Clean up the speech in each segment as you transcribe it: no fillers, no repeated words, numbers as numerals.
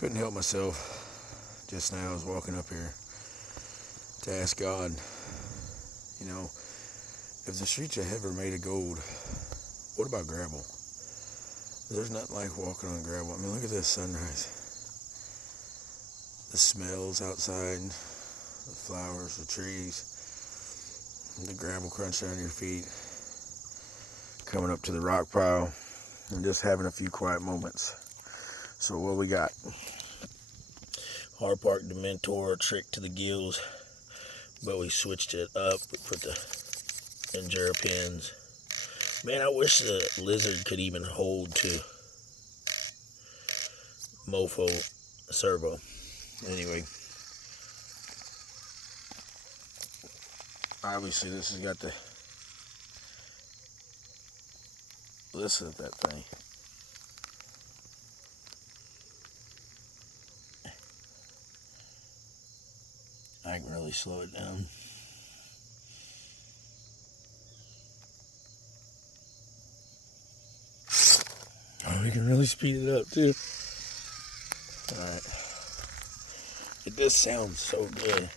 Couldn't help myself. Just now I was walking up here to ask God, you know, if the streets are ever made of gold, what about gravel? There's nothing like walking on gravel. I mean, look at this sunrise. The smells outside, the flowers, the trees, the gravel crunch under your feet, coming up to the rock pile, and just having a few quiet moments. So what we got? Hardpark Dementor, trick to the gills, but we switched it up. We put the Endura pins. Man, I wish the Lizard could even hold to Mofo servo. Anyway, obviously this has got the, listen to that thing. I can really slow it down. Oh, we can really speed it up too. Alright. It does sound so good.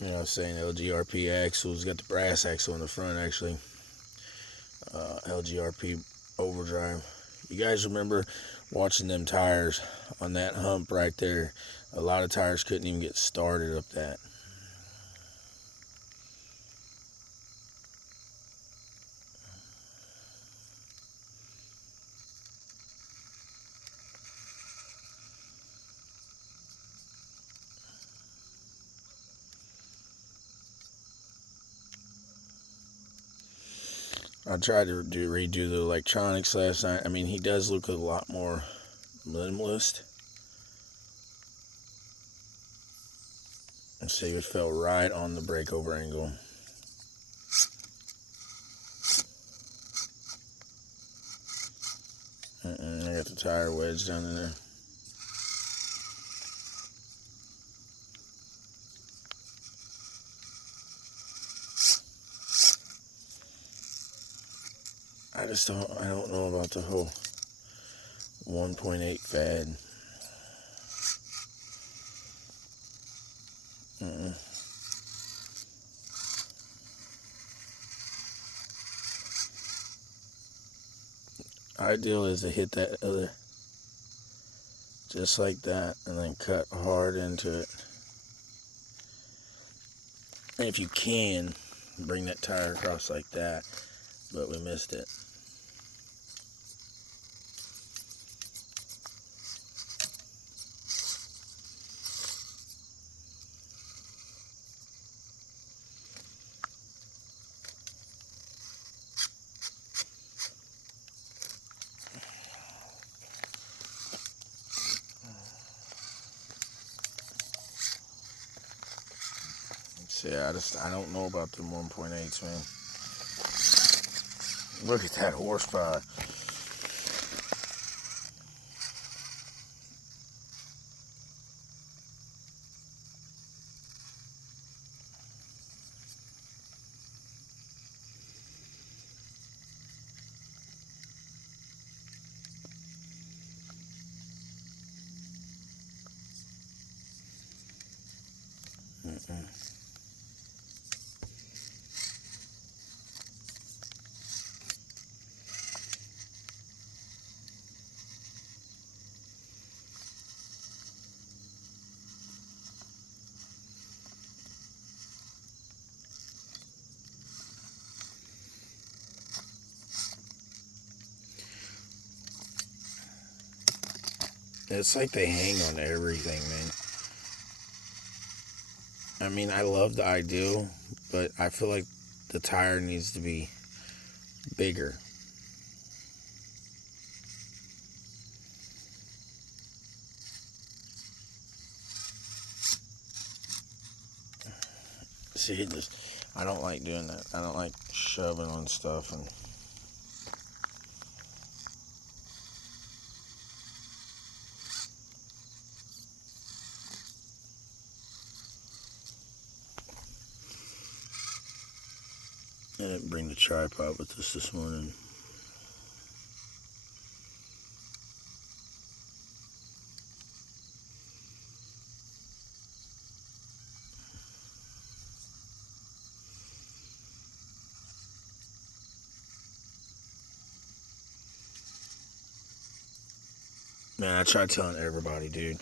You know, I was saying LGRP axles, got the brass axle in the front actually. LGRP overdrive. You guys remember watching them tires on that hump right there? A lot of tires couldn't even get started up that. I tried to redo the electronics last night. I mean, he does look a lot more minimalist. And see, it fell right on the breakover angle. I got the tire wedged down in there. I don't know about the whole 1.8 fad. Ideal is to hit that other just like that and then cut hard into it. And if you can, bring that tire across like that, but we missed it. Yeah, I don't know about the 1.8s, man. Look at that horsepower. It's like they hang on everything, man. I mean, I love the ideal, but I feel like the tire needs to be bigger. See, I don't like doing that. I don't like shoving on stuff and I didn't bring the tripod with us this morning. Man, I try telling everybody, dude,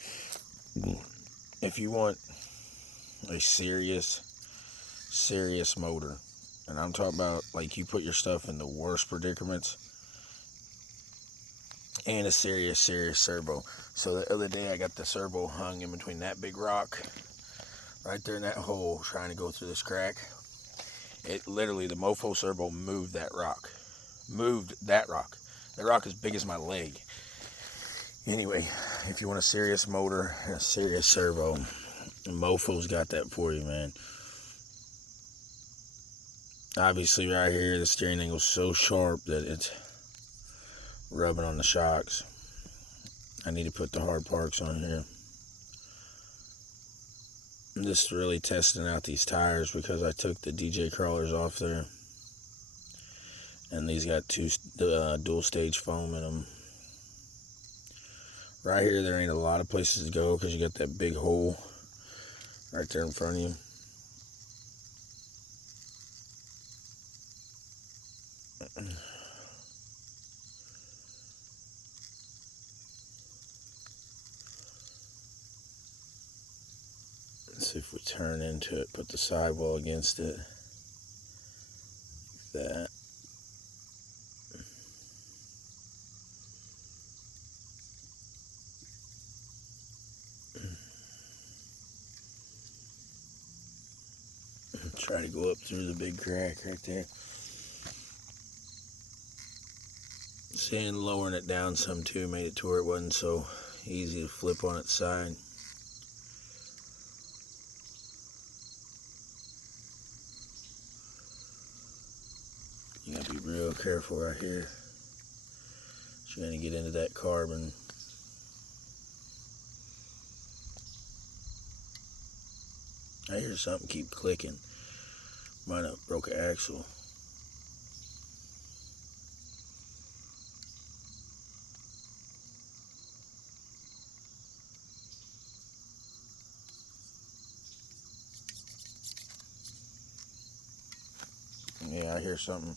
if you want a serious motor, and I'm talking about like you put your stuff in the worst predicaments, and a serious servo. So the other day I got the servo hung in between that big rock, right there in that hole, trying to go through this crack. It literally, the mofo servo moved that rock. That rock is big as my leg. Anyway, if you want a serious motor and a serious servo, mofo's got that for you, man. Obviously right here the steering angle's so sharp that it's rubbing on the shocks. I need to put the Hardparks on here. I'm just really testing out these tires because I took the DJ crawlers off there, and these got two dual stage foam in them. Right here there ain't a lot of places to go because you got that big hole right there in front of you. Let's see if we turn into it, put the sidewall against it, like that. Try to go up through the big crack right there. Seeing lowering it down some too made it to where it wasn't so easy to flip on its side. You gotta be real careful right here. You're gonna get into that carbon. I hear something keep clicking. Might have broke an axle. Yeah, I hear something.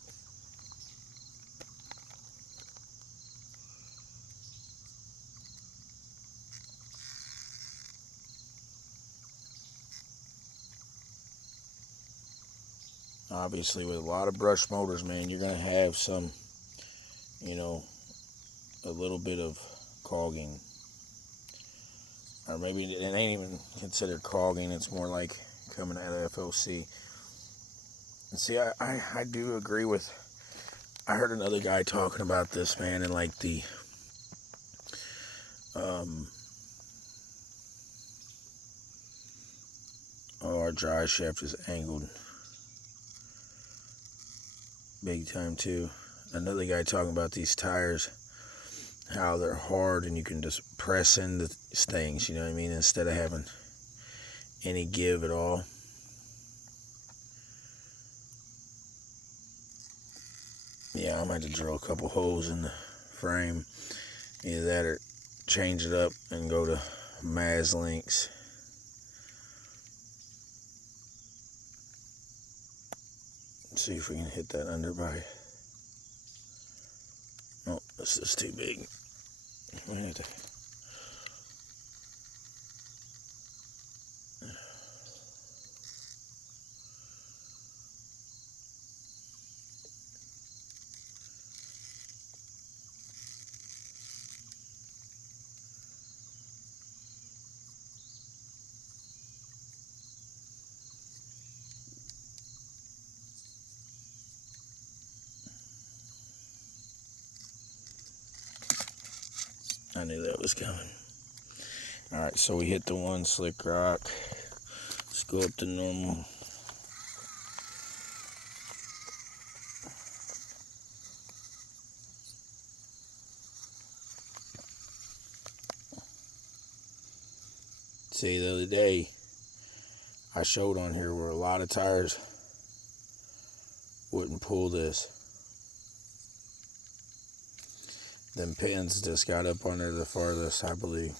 Obviously, with a lot of brush motors, man, you're gonna have some, a little bit of cogging. Or maybe it ain't even considered cogging, it's more like coming out of FOC. And see, I do agree with, I heard another guy talking about this, man, and like the, our dry shaft is angled big time too. Another guy talking about these tires, how they're hard and you can just press into things, you know what I mean, instead of having any give at all. Yeah, I might have to drill a couple holes in the frame. Either that or change it up and go to Maz links. See if we can hit that underbody. Oh, this is too big. We have to. I knew that was coming. Alright, so we hit the one slick rock. Let's go up to normal. See, the other day, I showed on here where a lot of tires wouldn't pull this. Them pins just got up on there the farthest, I believe.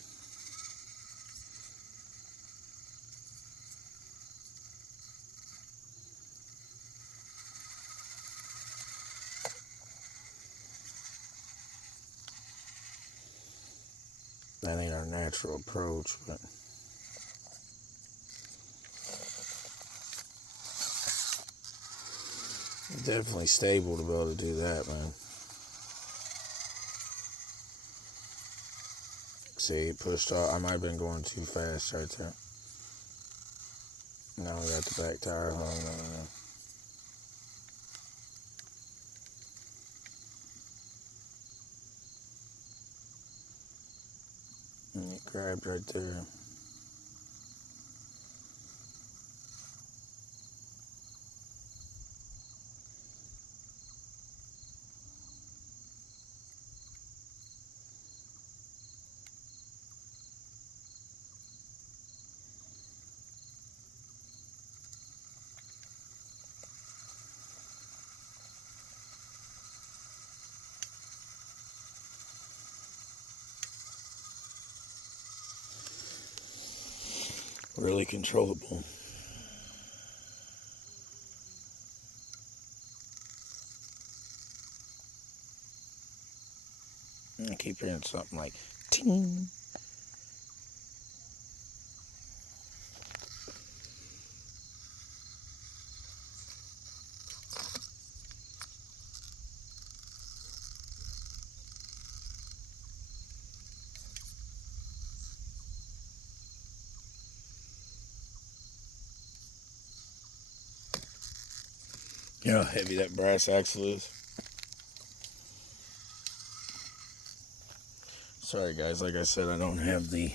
That ain't our natural approach, but definitely stable to be able to do that, man. See, it pushed off. I might have been going too fast right there. Now we got the back tire hung on. And it grabbed right there. Really controllable. I keep hearing something like ting. You know how heavy that brass axle is? Sorry guys, like I said, I don't have the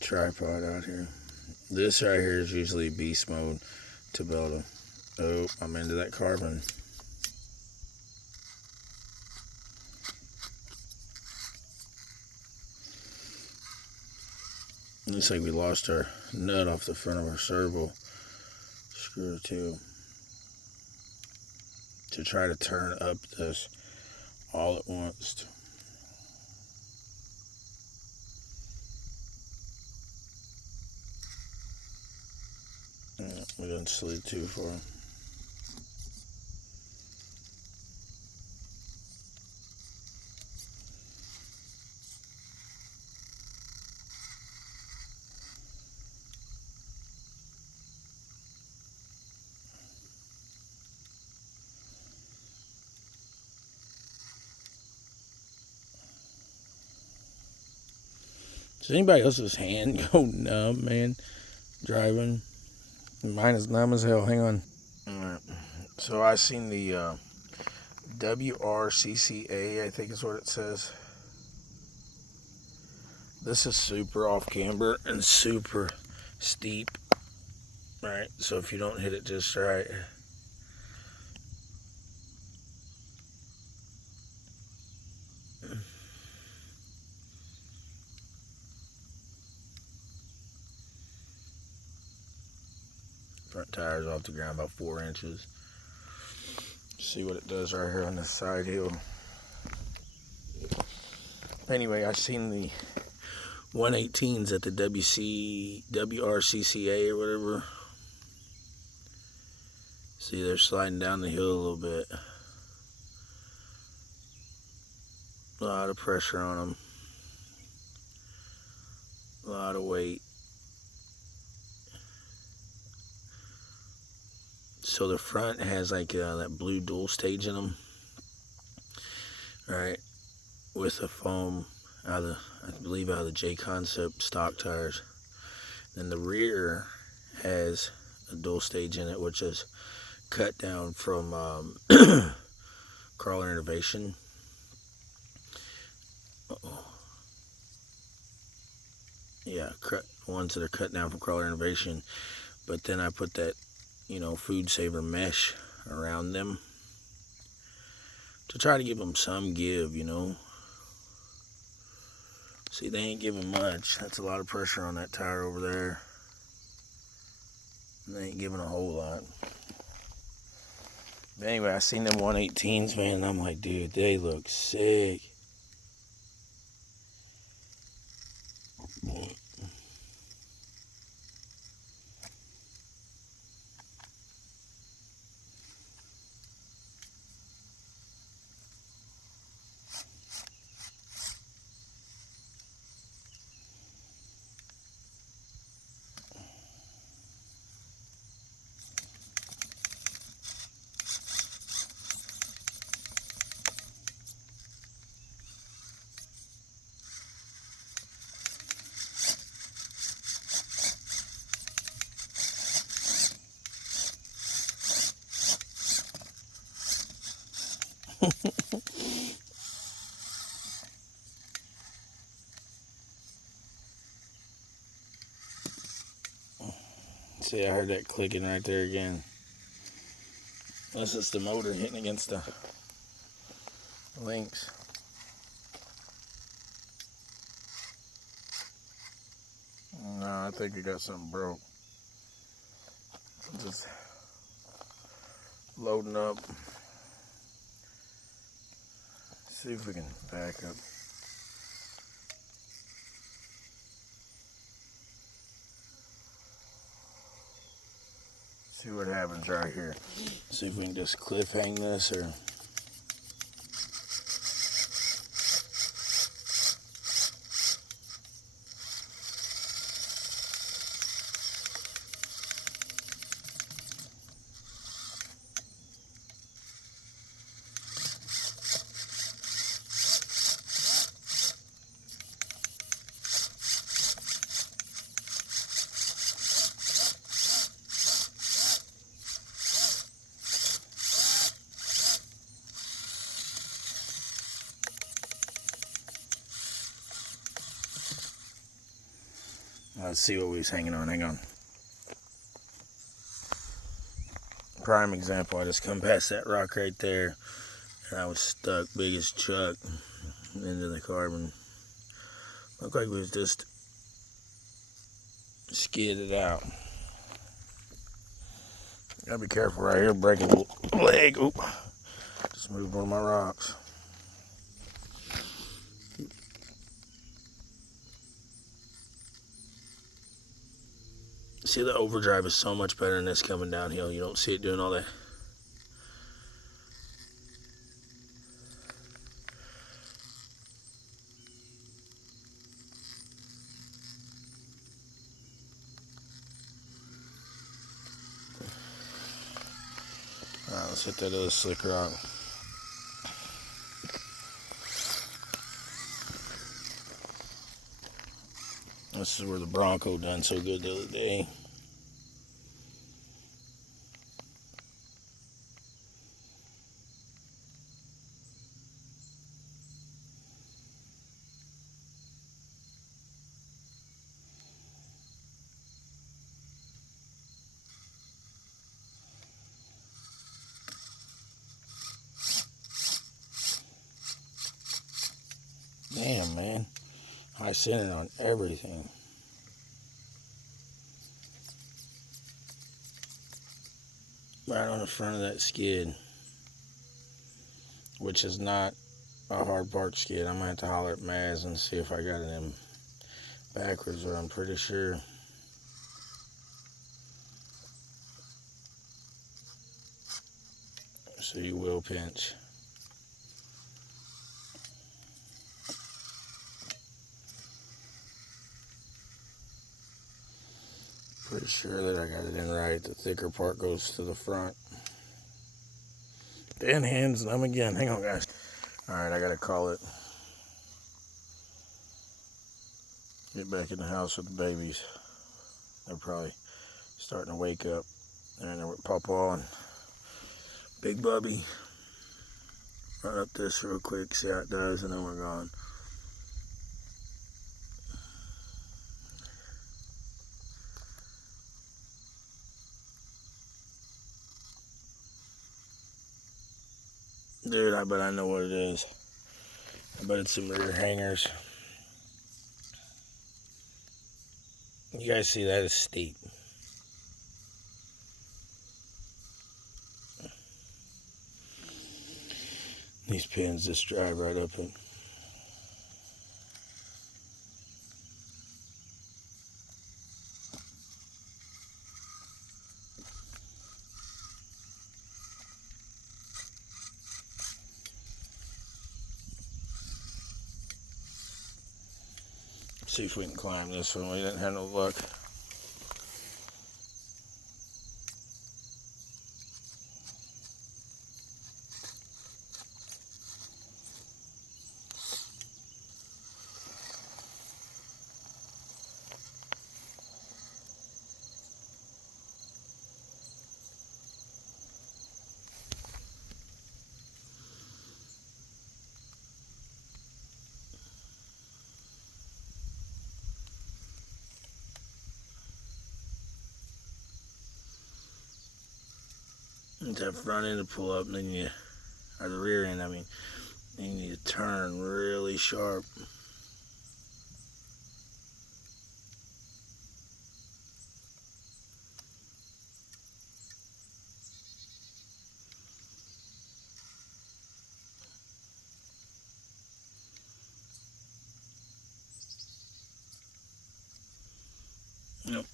tripod out here. This right here is usually beast mode to be able to... Oh, I'm into that carbon. Looks like we lost our nut off the front of our servo screw too. To try to turn up this all at once. We didn't slid too far. Does anybody else's hand go numb, man, driving? Mine is numb as hell. Hang on. Alright. So I seen the WRCCA, I think is what it says. This is super off camber and super steep. Right, so if you don't hit it just right. Front tire's off the ground about 4 inches. See what it does right here on this side hill. Anyway, I seen the 118s at the WRCCA or whatever. See, they're sliding down the hill a little bit. A lot of pressure on them. A lot of weight. So the front has like that blue dual stage in them. Right. With a foam out of I believe out of the J Concept stock tires. Then the rear has a dual stage in it, which is cut down from Crawler Innovation. Yeah, ones that are cut down from Crawler Innovation. But then I put that, food saver mesh around them to try to give them some give, See, they ain't giving much. That's a lot of pressure on that tire over there. And they ain't giving a whole lot. But anyway, I seen them 118s, man, and I'm like, dude, they look sick. See, I heard that clicking right there again. That's just the motor hitting against the links. No, I think it got something broke. Just loading up. See if we can back up. See what happens right here. See if we can just cliff hang this or. Let's see what we was hanging on. Hang on. Prime example, I just come past that rock right there and I was stuck big as Chuck into the carbon. Looked like we was just skidded out. Gotta be careful right here, breaking a leg. Oop. Just moved one of my rocks. See, the overdrive is so much better than this coming downhill. You don't see it doing all that. Alright, let's hit that other slick rock. This is where the Bronco done so good the other day. Damn, man. I sent it on everything. Right on the front of that skid. Which is not a Hardpark skid. I'm going to have to holler at Maz and see if I got it in backwards, or I'm pretty sure. So you will pinch. Pretty sure that I got it in right. The thicker part goes to the front. Dan hands them again. Hang on, guys. Alright, I gotta call it. Get back in the house with the babies. They're probably starting to wake up. And then with Pawpaw and Big Bubby. Run up this real quick, see how it does, and then we're gone. Dude, I bet I know what it is. I bet it's some rear hangers. You guys see that is steep. These pins just drive right up it. See if we can climb this one. We didn't have no luck. That front end to pull up, and then you, or the rear end, I mean, then you need to turn really sharp. Nope.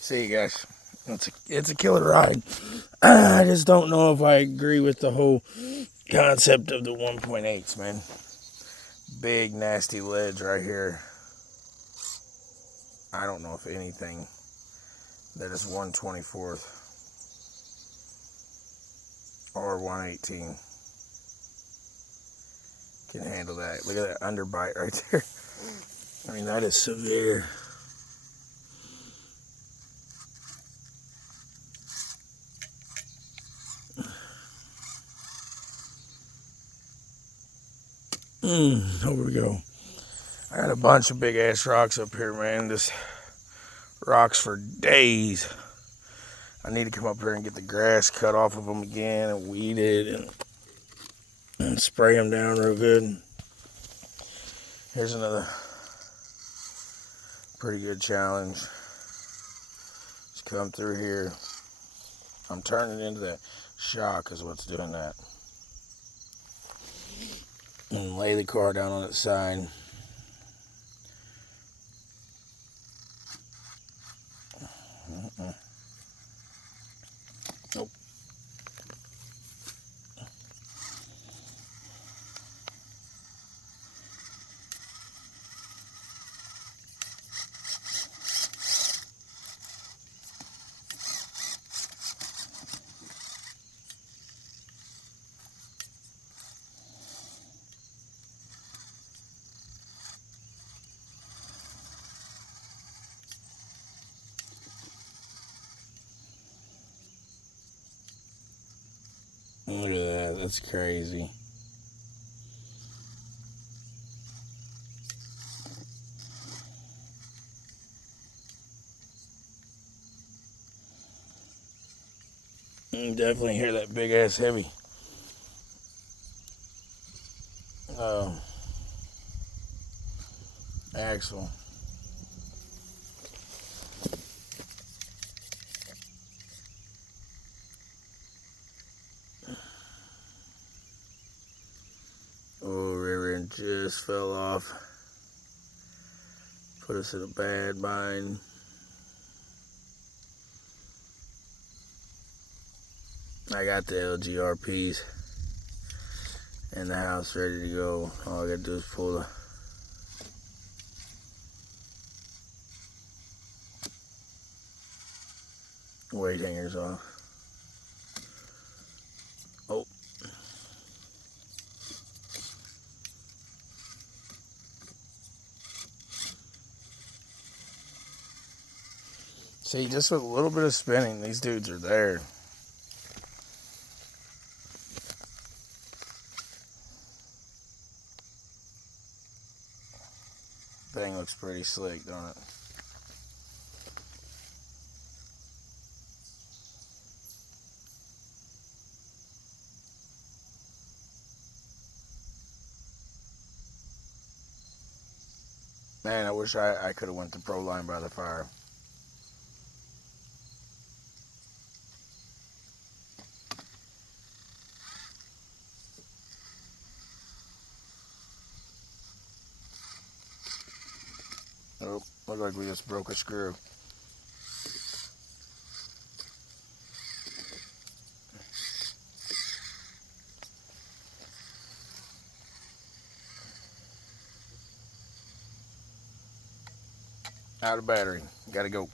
See you guys. It's a killer ride. I just don't know if I agree with the whole concept of the 1.8s, man. Big nasty ledge right here. I don't know if anything that is 1/24th or 1/18 can handle that. Look at that underbite right there. I mean, that is severe. Over we go. I got a bunch of big ass rocks up here, man. Just rocks for days. I need to come up here and get the grass cut off of them again and weed it and spray them down real good. Here's another pretty good challenge. Just come through here. I'm turning into that shock is what's doing that. And lay the car down on its side. Nope. Look at that. That's crazy. You can definitely hear that big ass heavy axle. Oh, rear end just fell off. Put us in a bad bind. I got the LGRPs in the house ready to go. All I gotta do is pull the weight hangers off. Oh. See, just with a little bit of spinning, these dudes are there. Thing looks pretty slick, don't it? Man, I wish I could have went the pro line by the fire. Oh, looked like we just broke a screw. Out of battery. Gotta go.